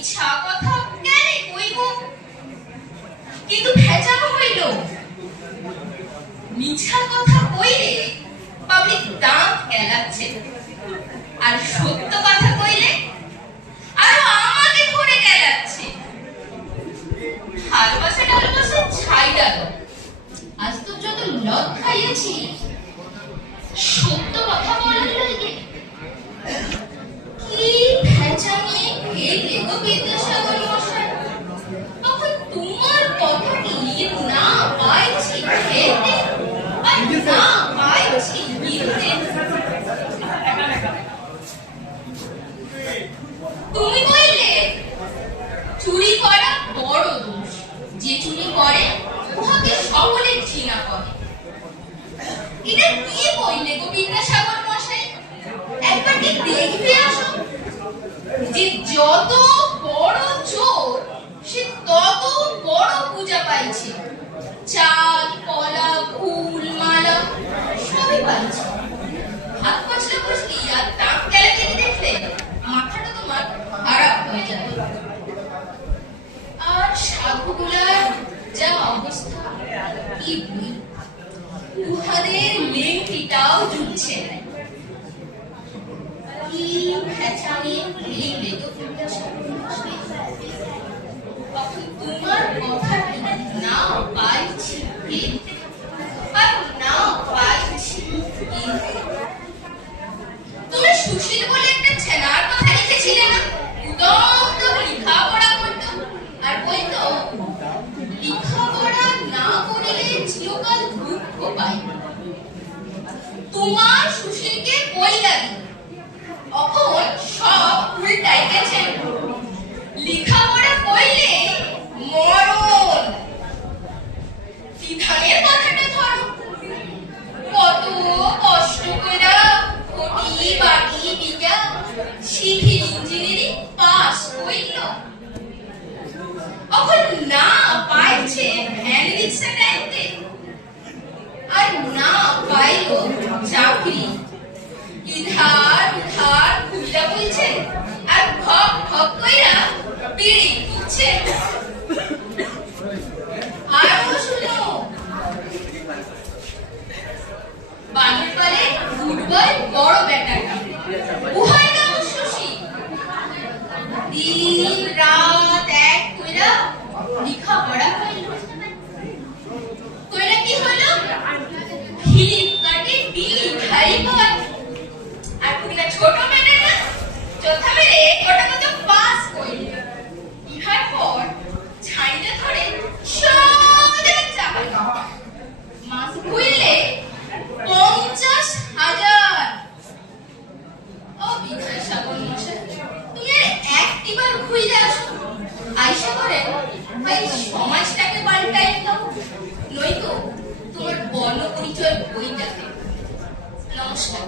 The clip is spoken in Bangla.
মিছা কথা কেন কইব, কিন্তু ভেজানো হইল। মিছা কথা কইলে পাবলিক দাঁত কেলাচ্ছে, আর সত্য কথা কইলে আরো আমাকে ধরে কেলাচ্ছে। ভালোবাসা টালবাসা ছাই ডাল, আজ তো যত লদ খাইয়েছি সত্য কথা বলার লইগে। কি ভেজানি খেলে গো বিদ্যাসাগর মশাই, তখন তোমার কথা লিয়ে না পাইছি খেতে, আর না পাইছি গিলতে। তুমি বললে চুরি করা বড় দোষ, যে চুরি করে উহাকে সকলে ঘৃণা করে। এটা কি বললে গো বিদ্যাসাগর মশাই, একবার কি দেখবে আসো যে যত বড় চোর সে তত বড় পূজা পাইছে। চাল কলা ফুল মালা সবই পাইছে। হাত পছলা বসলি আর দাঁত কেলাকেলি দেখলে মাথাটা তোমার খারাপ হয়ে যাবে। আর সাধুগুলার যা অবস্থা কি বলি, উহাদের লেংটিটাও জুটছে না। কি ভেজানি খেলে গো বিদ্যাসাগর মশাই, তখন তোমার কথা না পাইছি খেতে, আর না পাইছি গিলতে। তুমি সুশীল বলে একটা ছেনার কথা লিখেছিলে না, উদন্ত লেখাপড়া করতো আর বলতো লেখাপড়া না করিলে চিরকাল দুঃখ পাই। তোমার সুশীলকে বই লাগে এখন সব উল্টাই গেছে, লেখাপড়া করলে মরণ। বিধানের কথাটা ধরো, কত কষ্ট করে ঘটি বাটি বিটা সিভিল ইঞ্জিনিয়ারিং পাস হইল, এখন না পাইছে ভ্যান রিক্সা টাইতে, আর না পাইল চাকরি। ইধার উধার খুললা বলছে আর ভক ভক কইরা বিড়ি তুলছে। আর শুনো, বাড়ির পারে ফুটবল বড় ব্যাটাটা উহার নাম শশী, দিন রাত এক কইরা লেখাপড়া কইল। কইরা কি হলো, ফ্লিপকার্টে ডিলিভারি বয়। আর তুমি ছোট মেয়ে না, চোথা মেয়ে ওটা কত পাস কইল। ইহার পর ছাইটা ধরে সোজা চাকরি, মাস ঘুরলে 50,000। ও বিদ্যাসাগর মশাই, তুমি আর একটিবার ঘুরে আসো, আইসা করে ভাই সমাজটাকে পাল্টাই দাও, নয়তো তোমার বর্ণ পরিচয় বইটাকে। নমস্কার।